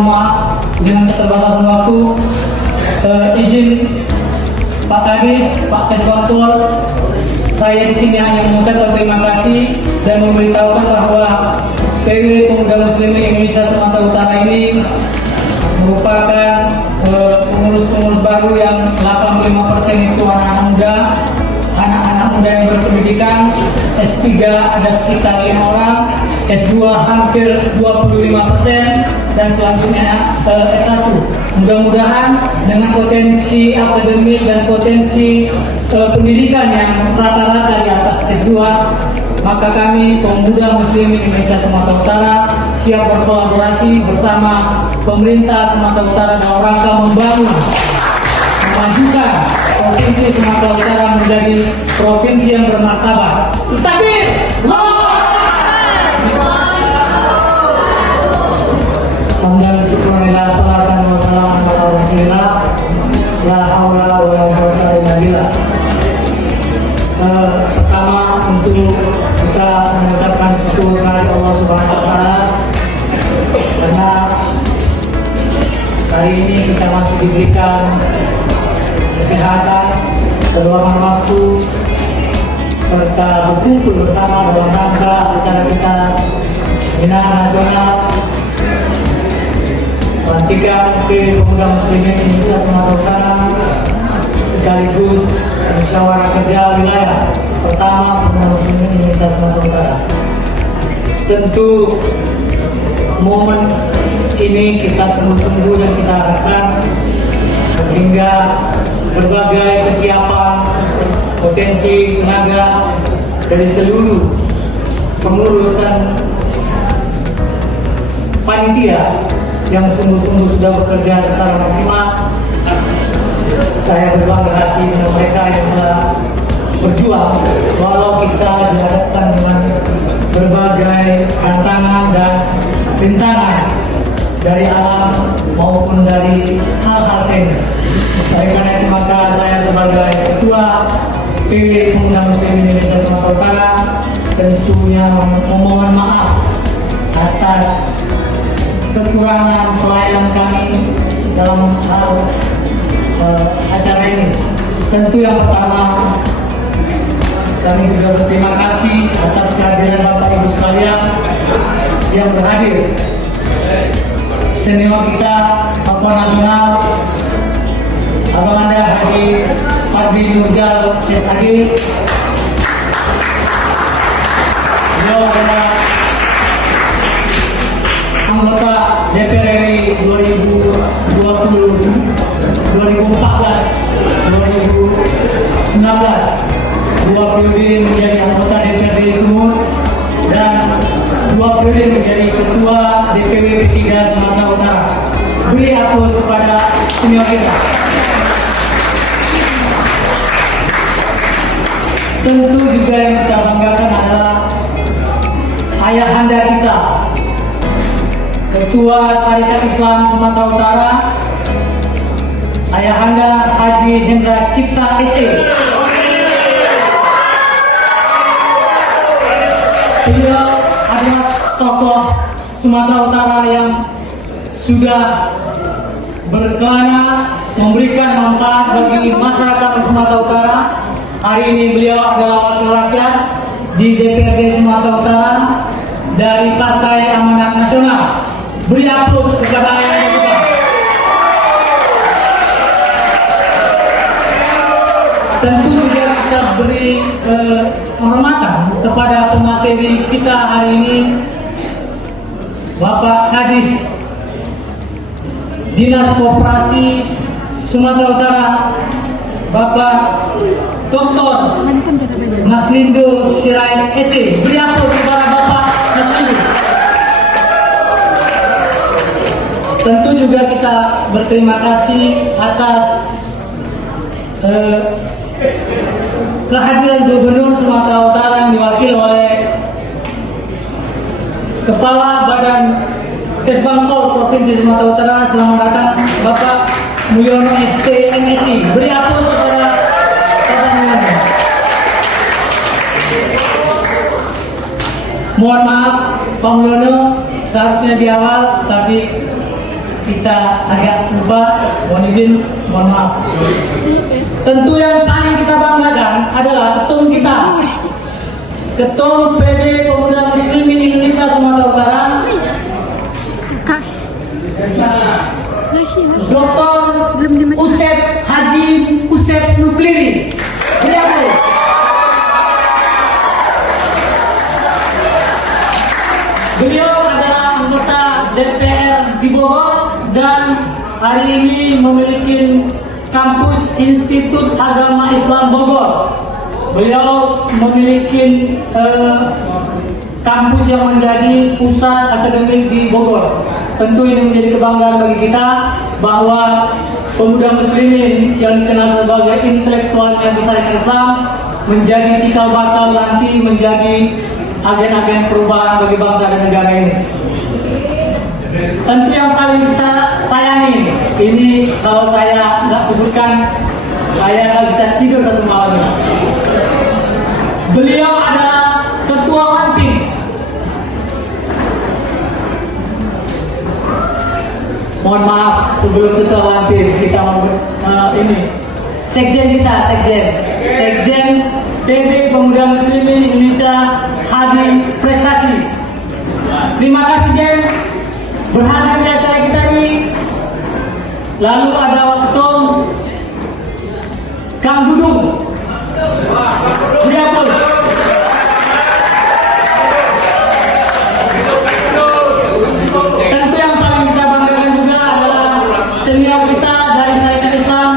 mohon maaf dengan keterbatasan waktu. Izin Pak Kadis, Pak Kesbangpol, saya di sini hanya mengucapkan terima kasih dan memberitahukan bahwa PW Pemuda Muslimin Indonesia Sumatera Utara ini merupakan pengurus-pengurus baru yang 85% itu anak-anak muda yang berpendidikan. S3 ada sekitar 5 orang, S2 hampir 25%, dan selanjutnya S1. Mudah-mudahan dengan potensi akademik dan potensi pendidikan yang rata-rata di atas S2, maka kami pemuda Muslimin Indonesia Sumatera Utara siap berkolaborasi bersama pemerintah Sumatera Utara dalam rangka memajukan provinsi Sumatera Utara menjadi provinsi yang bermartabat. Takbir! Alhamdulillah, syukurillah, salatan wa salam ala rasulillah, la haula wa la quwwata illa billah. Pertama untuk kita mengucapkan syukur kepada Allah Subhanahu wa taala karena hari ini kita masih diberikan kesehatan, keluangan waktu, serta berkumpul bersama dalam rangka acara kita Seminar Nasional Pelantikan Pemuda Muslimin Indonesia Sumatera Utara sekaligus musyawarah kerja wilayah pertama Pemuda Muslimin Indonesia Sumatera Utara. Tentu momen ini kita tunggu dan kita harapkan sehingga berbagai kesiapan, potensi tenaga dari seluruh pengurus dan panitia yang sungguh-sungguh sudah bekerja secara maksimal. Saya berbangga hati dengan mereka yang telah berjuang walau kita dihadapkan dengan berbagai tantangan dan rintangan dari alam maupun dari hal-hal teknis. Oleh karena itu maka saya sebagai Ketua PW Pemuda Muslimin Indonesia Sumatera Utara tentunya memohon maaf atas kekurangan pelayanan kami dalam hal acara ini. Tentu yang pertama kami juga berterima kasih atas kehadiran Bapak Ibu sekalian yang berhadir. Senior kita Bapak Nasional Abang Anda Haji Fadli Nurjal SAG, beliau adalah anggota DPR RI 2014, 2019, dua periode menjadi anggota DPRD Sumut dan dua periode menjadi Ketua DPW P3 Sumatera Utara. Beri aplaus kepada senior kita. Tentu juga yang kita banggakan adalah ayahanda kita, Ketua Syarikat Islam Sumatera Utara, Ayahanda Haji Hendra Cipta SE. Beliau adalah tokoh Sumatera Utara yang sudah berkelana memberikan manfaat bagi masyarakat Sumatera Utara. Hari ini beliau adalah wakil rakyat di DPRD Sumatera Utara dari Partai Amanat Nasional. Beri aplaus kepada ayahanda kita. Tentu juga kita beri penghormatan kepada pemateri kita hari ini, Bapak Kadis Dinas Koperasi Sumatera Utara, Bapak Dr. Maslindo Sirait SE. Beri aplaus kepada Bapak Maslindo. Tentu juga kita berterima kasih atas kehadiran Gubernur Sumatera Utara yang diwakili oleh Kepala Badan Kesbangpol Provinsi Sumatera Utara. Selamat datang Bapak Mulyono ST MSI. Beri aplaus kepada Bapak Mulyono. Mohon maaf Pak Mulyono, seharusnya di awal, tapi kita agak lupa, mohon izin, mohon maaf. Tentu yang paling kita banggakan adalah ketum kita, Ketum PB Pemuda Muslimin Indonesia Sumatera Utara, Dr. Usep Haji Usep Nukliri. Beliau adalah anggota DPR di Bogor dan hari ini memiliki kampus Institut Agama Islam Bogor. Beliau memiliki kampus yang menjadi pusat akademik di Bogor. Tentu ini menjadi kebanggaan bagi kita bahwa pemuda muslimin yang dikenal sebagai intelektualnya besar Islam menjadi cikal bakal nanti menjadi agen-agen perubahan bagi bangsa dan negara ini. Tentu yang paling kita sayangi, ini kalau saya nggak sebutkan, saya nggak bisa tidur satu malam. Beliau adalah ketua Wantim. Mohon maaf, sebelum ketua Wantim kita mau sekjen PB Pemuda Muslimin Indonesia hadir prestasi. Terima kasih Jen berhadir di acara kita ini. Lalu ada Ketum Kang Dudung. Tentu yang paling kita banggakan juga adalah senior kita dari Syarikat Islam,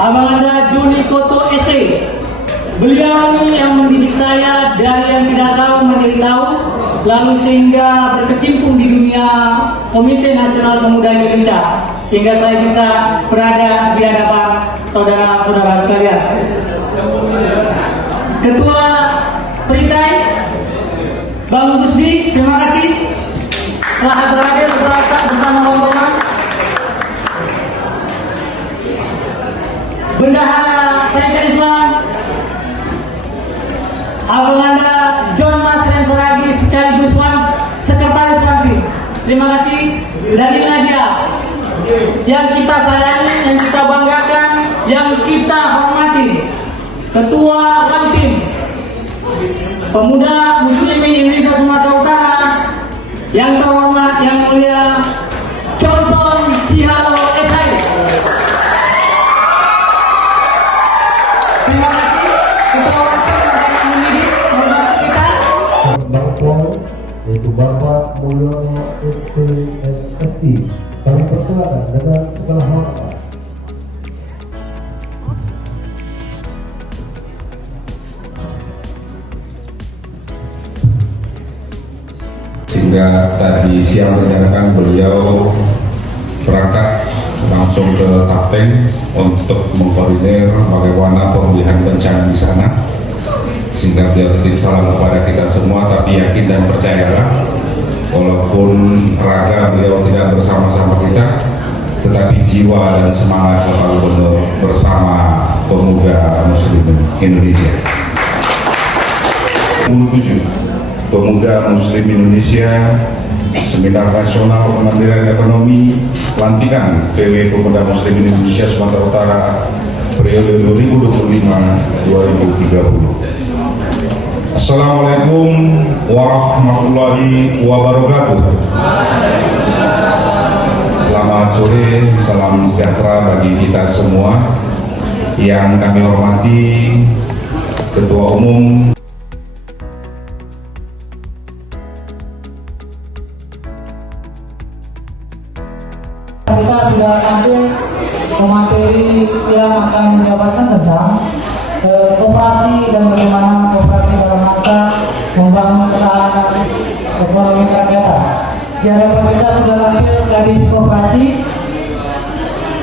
Abang Anda Joni Koto SE. Beliau ini yang mendidik saya dari yang tidak tahu menjadi tahu, lalu sehingga berkecimpung di dunia Komite Nasional Pemuda Indonesia, sehingga saya bisa berada di hadapan saudara-saudara sekalian. Ketua Perisai Bang Gusdi, terima kasih telah berhadir bersama rombongan. Bendahara Syarikat Islam Abang Anda John Mas Rensaragi sekaligus Sekretaris Wantim. Terima kasih. Dan inilah dia yang kita sayangi, yang kita banggakan, yang kita hormati, Ketua Wantim Pemuda Muslimin Indonesia Sumatera Utara, yang terhormat, yang mulia Johnson Sihalo SI. Terima kasih Ketua Wantim yang mendidik membantu kita. Yaitu Bapak Mulyono SPSSI. Kami persilakan dengan segala hormat. Sehingga tadi siang rencanakan beliau berangkat langsung ke Tapeng untuk mengkoordinir bagaimana pemulihan bencana di sana. Sehingga beliau titip salam kepada kita semua, tapi yakin dan percayalah, walaupun raga beliau tidak bersama-sama kita, tetapi jiwa dan semangat Bapak Gubernur bersama pemuda Muslim Indonesia. 27 Pemuda Muslim Indonesia Seminar Nasional Kemandirian Ekonomi Pelantikan PW Pemuda Muslim Indonesia Sumatera Utara periode 2025-2030. Assalamualaikum warahmatullahi wabarakatuh. Selamat sore, salam sejahtera bagi kita semua. Yang kami hormati Ketua Umum kita sudah langsung memateri yang akan menjabarkan tentang kooperasi dan bagaimana kooperasi dalam rangka membangun ketahanan ekonomi rakyat. Di hadapan kita sudah hadir Kadis Koperasi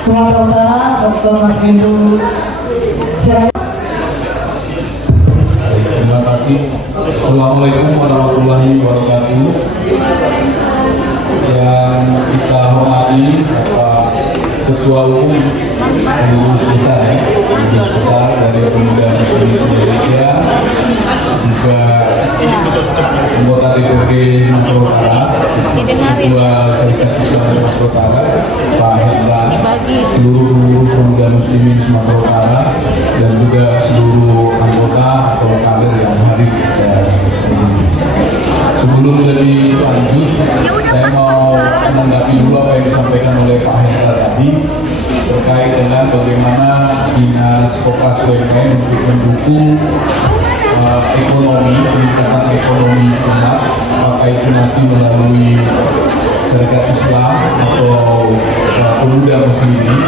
Sumatera Utara, Dr. Mas Windu Sirait. Terima kasih. Assalamualaikum warahmatullahi wabarakatuh. Yang kita hormati Bapak Ketua Umum Pengurus besar dari Pemuda Muslim Indonesia, juga anggota DPRD Sumatera Utara, Ketua Serikat Islam Sumatera Utara, Pak Hendra, seluruh pemuda muslimin Sumatera Utara, dan juga seluruh anggota atau kader yang hadir. Sebelum lebih lanjut, saya mau menanggapi dulu apa yang disampaikan oleh Pak Hendra tadi terkait dengan bagaimana Dinas Koperasi UMKM untuk mendukung ekonomi, peningkatan ekonomi umat, apakah itu nanti melalui Serikat Islam atau pemuda muslimin.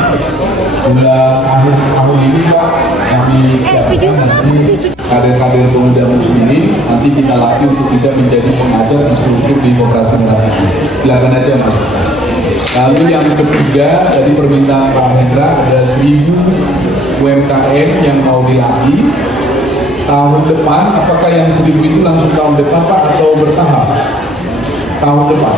Bulan akhir tahun ini Pak, kami siapkan nanti kader-kader pemuda muslimin, nanti kita latih untuk bisa menjadi pengajar instruktur di koperasi nelayan. Silakan aja Mas. Lalu yang ketiga, dari permintaan Pak Hendra, ada 1000 UMKM yang mau dilatih tahun depan. Apakah yang 1000 itu langsung tahun depan Pak atau bertahap? Tahun depan.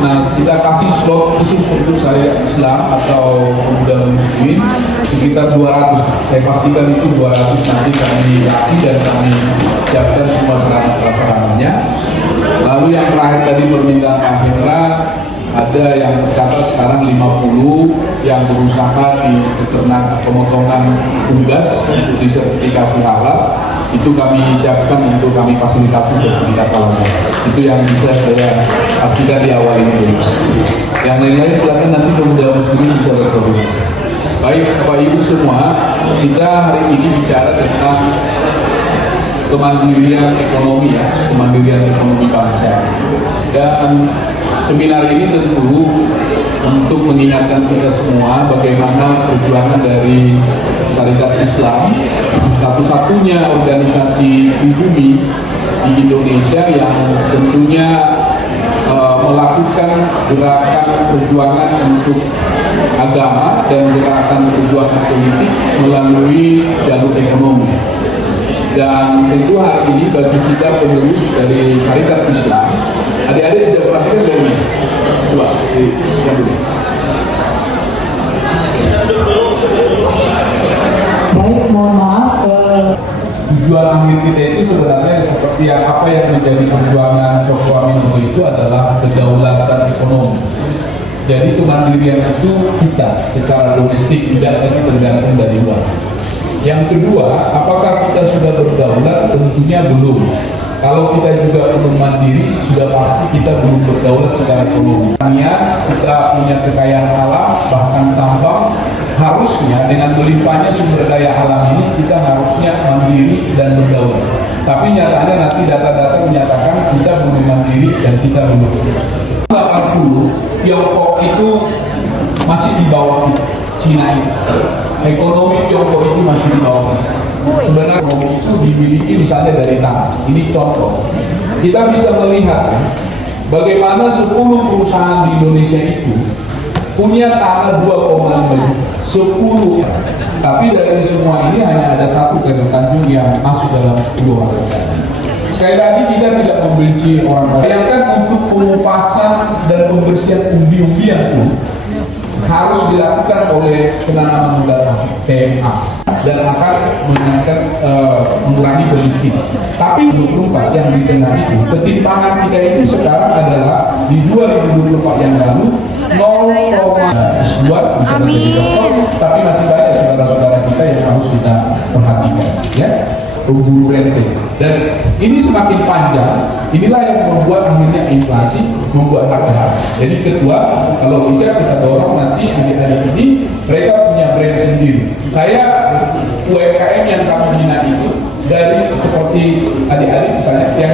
Nah, kita kasih slot khusus untuk Syariat Islam atau pemuda muslimin sekitar 200. Saya pastikan itu 200 nanti kami latih dan kami siapkan semua sarana prasarananya. Lalu yang terakhir tadi permintaan Pak Hendra, ada yang tercatat sekarang 50 yang berusaha di peternak pemotongan unggas untuk disertifikasi halal. Itu kami siapkan untuk kami fasilitasi sertifikat halal. Itu yang bisa saya pastikan di awal ini dulu. Yang lain-lain silakan nanti pemuda muslimin bisa berkoordinasi. Baik Bapak Ibu semua, kita hari ini bicara tentang kemandirian ekonomi kemandirian ekonomi bangsa. Dan seminar ini tentu untuk mengingatkan kita semua bagaimana perjuangan dari Syarikat Islam, satu-satunya organisasi pribumi di Indonesia yang tentunya melakukan gerakan perjuangan untuk agama dan gerakan perjuangan politik melalui jalur ekonomi. Dan tentu hari ini bagi kita penerus dari Syarikat Islam, adik-adik bisa perhatikan dari ini. Coba, yang dulu. Baik, mohon maaf. Tujuan akhir kita itu sebenarnya seperti apa yang menjadi perjuangan Cokro Aminoto itu adalah kedaulatan ekonomi. Jadi kemandirian itu kita secara domestik, tidak lagi tergantung dari luar. Yang kedua, apakah kita sudah berdaulat? Tentunya belum. Kalau kita juga belum mandiri, sudah pasti kita belum berdaulat secara ekonomi. Kita punya kekayaan alam, bahkan tambang, harusnya dengan melimpahnya sumber daya alam ini, kita harusnya mandiri dan berdaulat. Tapi nyatanya nanti data-data menyatakan kita belum mandiri dan kita belum berdaulat. 80, Tiongkok itu masih di bawah Cina ini. Ekonomi Tiongkok itu masih di bawah. Sebenarnya ekonomi itu dimiliki misalnya dari tanah. Ini contoh. Kita bisa melihat bagaimana 10 perusahaan di Indonesia itu punya tanah 2,5 juta. 10. Tapi dari semua ini hanya ada satu Kedung Tanjung yang masuk dalam 10 orang. Sekali lagi kita tidak membenci orang lain. Bayangkan untuk pengupasan dan pembersihan umbi-umbian pun harus dilakukan oleh penanaman modal asing (PMA) dan akan mengurangi kemiskinan. Tapi 24 yang di tengah itu, ketimpangan kita itu sekarang adalah di 2024 yang lalu 0,2 bisa terjadi contoh, tapi masih banyak saudara-saudara kita yang harus kita perhatikan, ya. Pemburu rente, dan ini semakin panjang. Inilah yang membuat akhirnya inflasi, membuat harga. Jadi kedua, kalau bisa kita dorong nanti adik-adik ini mereka punya brand sendiri. Saya UMKM yang kami bina itu dari seperti adik-adik misalnya yang